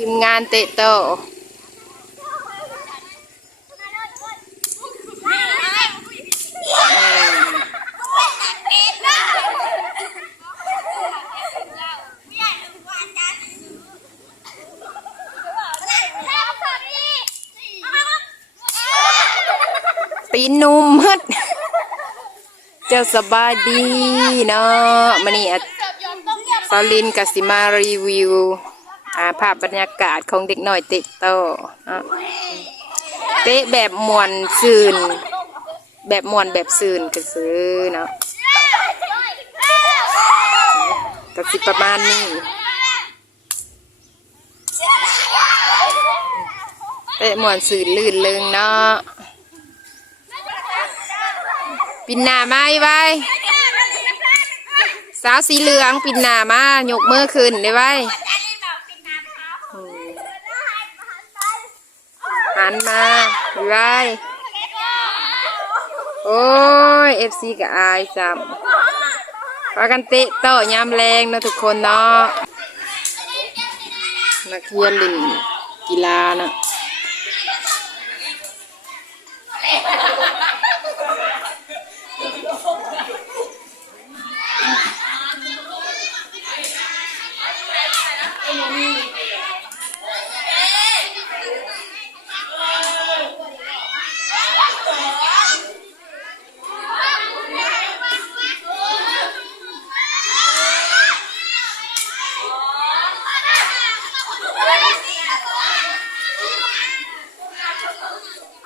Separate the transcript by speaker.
Speaker 1: ทีมงานเตะโตปีนุ่มฮึดเจ้าสบายดีเนาะมานี่อะสาลินกัสิมารีวิวาภาพบรรยากาศของเด็กหน้อยเตะโตเนาะเตะแบบมวนซืน แบบมวนแบบซืนก็ซื้อเนาะก็สิประมาณนี้เตะมวนสื่นลื่นเลิงเนาะปินหน้ามาอีไว้สาวสีเหลืองปินหน้ามายกมือขึ้นได้ไว้ หันมาอีไว้โอ้ยเอฟซีกับอายจำพากันเตะโต่อยามแรงนะทุกคนเนาะนักเรียนลินกีฬานะ Thank you.